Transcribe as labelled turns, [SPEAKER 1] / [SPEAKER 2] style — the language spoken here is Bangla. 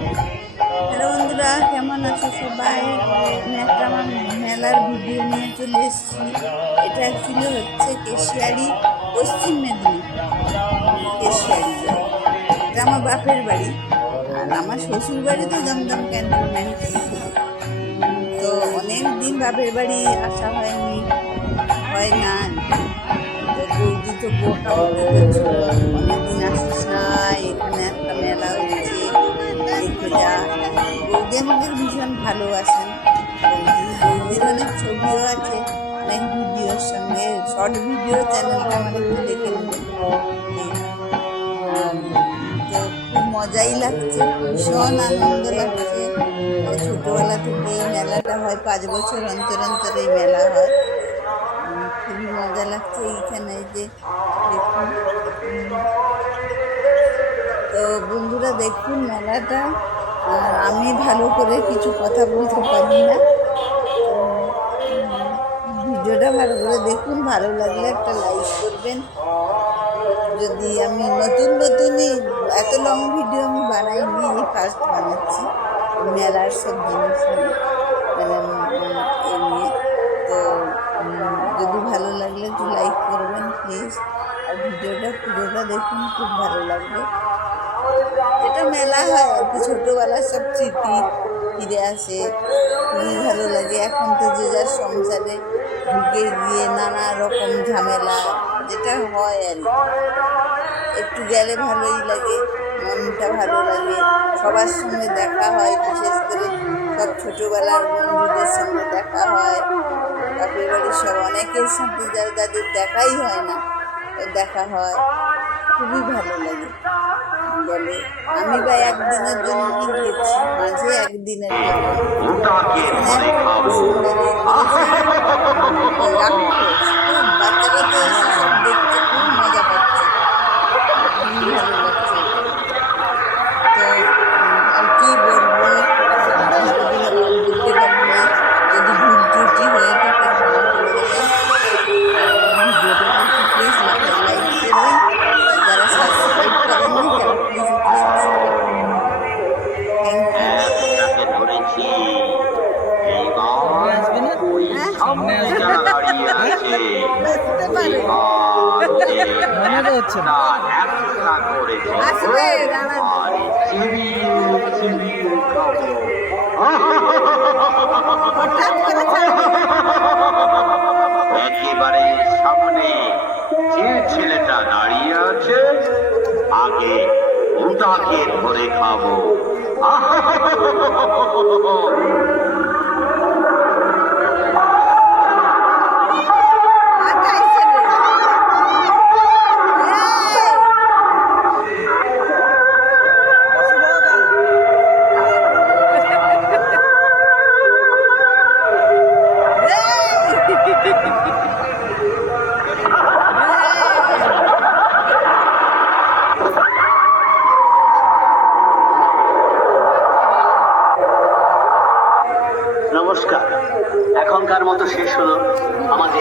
[SPEAKER 1] হ্যালো বন্ধুরা, কেমন আছো সবাই? আমি একটা আমার মেলার ভিডিও নিয়ে চলে এসেছি। এটা অ্যাকচুয়ালি হচ্ছে কেশিয়ারি, পশ্চিম মেদিনীপুর। কেশিয়ারি এটা আমার বাপের বাড়ি। আর আমার শ্বশুর বাড়ি তো দমদম ক্যান্টনমেন্ট তো অনেক দিন বাপের বাড়ি আসা হয়নি, হয় না। তো বৌদি তো বলছিল অনেকদিন আসিস না এখানে একটা মেলা হচ্ছে যা বৌদি আমাদের ভীষণ ভালোবাসেন বৌদি বৌদির অনেক ছবিও আছে, অনেক ভিডিওর সঙ্গে, শর্ট ভিডিও চ্যানেলটা আমার একটু দেখে তো খুব মজাই লাগছে, ভীষণ আনন্দ লাগছে। ছোটোবেলা থেকে এই মেলাটা হয়, পাঁচ বছর অন্তর অন্তর এই মেলা হয়। খুবই মজা লাগছে এইখানে যে দেখুন। তো বন্ধুরা দেখুন মেলাটা। আর আমি ভালো করে কিছু কথা বলতে পারি না। ভিডিওটা ভালো করে দেখুন, ভালো লাগলে একটা লাইক করবেন। যদি আমি নতুন নতুনই এত লং ভিডিও আমি বানাইনি এই ফার্স্ট বানাচ্ছি, মেলার সব জিনিস নিয়ে নিয়ে। তো যদি ভালো লাগলে একটু লাইক করবেন প্লিজ আর ভিডিওটা, পুরোটা দেখুন, খুব ভালো লাগবে। এটা মেলা হয় আর ছোটোবেলার সব স্মৃতি ফিরে আসে। খুবই ভালো লাগে। এখন তো যে যার সংসারে ঢুকে গিয়ে নানা রকম ঝামেলা যেটা হয় আর একটু গেলে ভালোই লাগে, মনটা ভালো লাগে। সবার সঙ্গে দেখা হয়, বিশেষ করে সব ছোটোবেলার বন্ধুদের সঙ্গে দেখা হয়। বাপের বাড়ির সব অনেকের সাথে যারা যাদের দেখাই হয় না দেখা হয়। খুবই ভালো লাগে। বলে আমি বা একদিনের জন্যই গেছি মাঝে একদিনের জন্য।
[SPEAKER 2] খাব
[SPEAKER 1] হঠাৎ করে ছাড়বে
[SPEAKER 2] একেবারে সামনে যে ছেলেটা দাঁড়িয়ে আছে আগে ওটাকে ধরে খাব। পুরস্কার এখনকার মতো শেষ হলো আমাদের